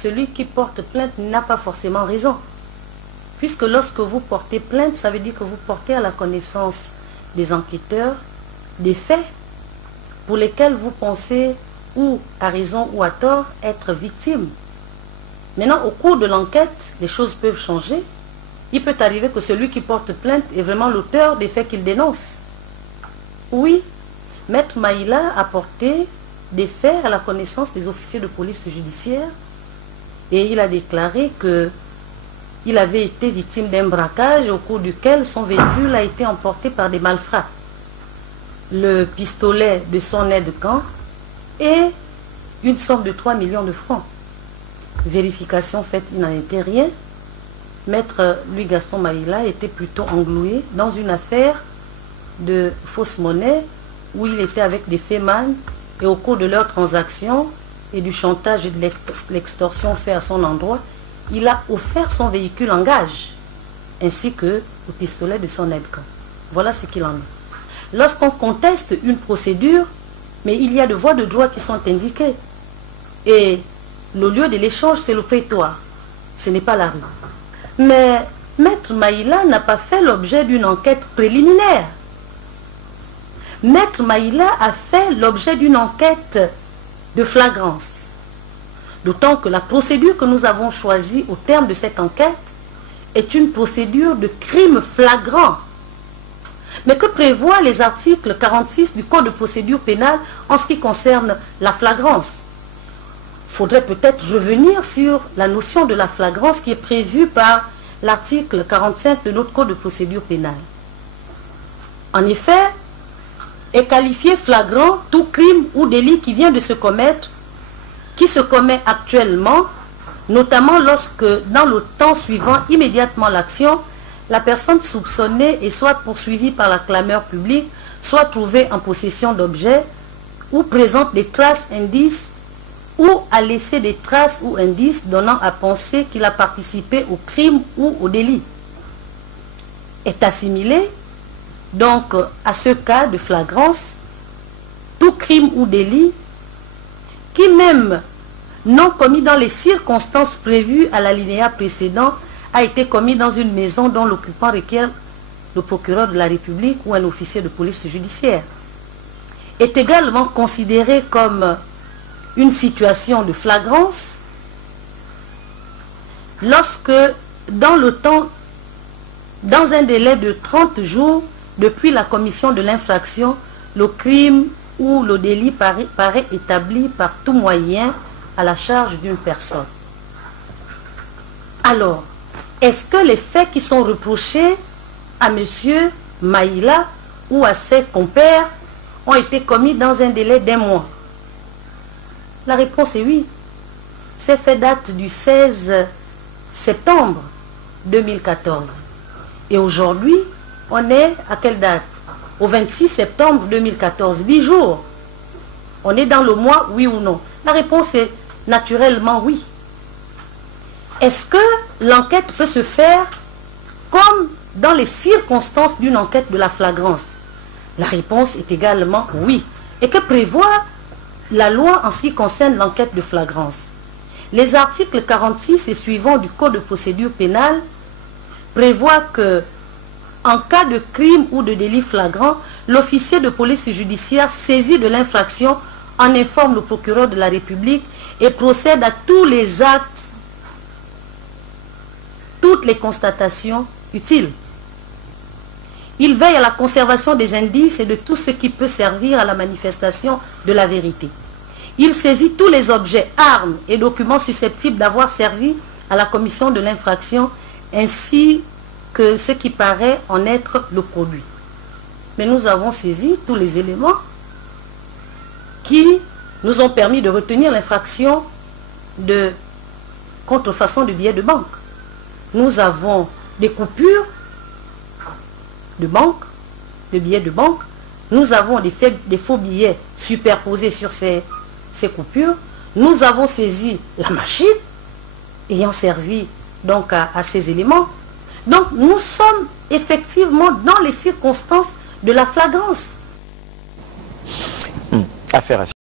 celui qui porte plainte n'a pas forcément raison. Puisque lorsque vous portez plainte, ça veut dire que vous portez à la connaissance des enquêteurs des faits pour lesquels vous pensez, ou à raison ou à tort, être victime. Maintenant, au cours de l'enquête, les choses peuvent changer. Il peut arriver que celui qui porte plainte est vraiment l'auteur des faits qu'il dénonce. Oui, Maître Maïla a porté des faits à la connaissance des officiers de police judiciaire et il a déclaré que il avait été victime d'un braquage au cours duquel son véhicule a été emporté par des malfrats. Le pistolet de son aide-camp et une somme de 3 millions de francs. Vérification faite, il n'en était rien. Maître Louis-Gaston Maïla était plutôt englué dans une affaire de fausse monnaie où il était avec des fémans et au cours de leur transaction et du chantage et de l'extorsion fait à son endroit, il a offert son véhicule en gage ainsi que le pistolet de son aide-camp. Voilà ce qu'il en est. Lorsqu'on conteste une procédure, mais il y a de voies de droit qui sont indiquées et le lieu de l'échange c'est le prétoire, ce n'est pas la rue. Mais Maître Maïla n'a pas fait l'objet d'une enquête préliminaire. Maître Maïla a fait l'objet d'une enquête de flagrance. D'autant que la procédure que nous avons choisie au terme de cette enquête est une procédure de crime flagrant. Mais que prévoient les articles 46 du Code de procédure pénale en ce qui concerne la flagrance? Il faudrait peut-être revenir sur la notion de la flagrance qui est prévue par l'article 45 de notre Code de procédure pénale. En effet, est qualifié flagrant tout crime ou délit qui vient de se commettre, qui se commet actuellement, notamment lorsque, dans le temps suivant immédiatement l'action, la personne soupçonnée est soit poursuivie par la clameur publique, soit trouvée en possession d'objets, ou présente des traces, indices, ou a laissé des traces ou indices donnant à penser qu'il a participé au crime ou au délit. Est assimilé donc à ce cas de flagrance tout crime ou délit qui, même non commis dans les circonstances prévues à l'alinéa précédent, a été commis dans une maison dont l'occupant requiert le procureur de la République ou un officier de police judiciaire. Est également considéré comme une situation de flagrance lorsque, dans le temps, dans un délai de 30 jours depuis la commission de l'infraction, le crime ou le délit paraît établi par tout moyen à la charge d'une personne. Alors, est-ce que les faits qui sont reprochés à M. Maïla ou à ses compères ont été commis dans un délai d'1 mois? La réponse est oui. Ces faits datent du 16 septembre 2014. Et aujourd'hui, on est à quelle date? Au 26 septembre 2014, 8 jours. On est dans le mois, oui ou non? La réponse est naturellement oui. Est-ce que l'enquête peut se faire comme dans les circonstances d'une enquête de la flagrance? La réponse est également oui. Et que prévoit la loi en ce qui concerne l'enquête de flagrance? Les articles 46 et suivants du Code de procédure pénale prévoient que, en cas de crime ou de délit flagrant, l'officier de police judiciaire saisi de l'infraction en informe le procureur de la République et procède à tous les actes, toutes les constatations utiles. Il veille à la conservation des indices et de tout ce qui peut servir à la manifestation de la vérité. Il saisit tous les objets, armes et documents susceptibles d'avoir servi à la commission de l'infraction, ainsi que ce qui paraît en être le produit. Mais nous avons saisi tous les éléments qui nous ont permis de retenir l'infraction de contrefaçon de billets de banque. Nous avons des coupures de banque, de billets de banque. Nous avons des faux billets superposés sur ces coupures. Nous avons saisi la machine ayant servi donc à ces éléments. Donc nous sommes effectivement dans les circonstances de la flagrance. Affaire à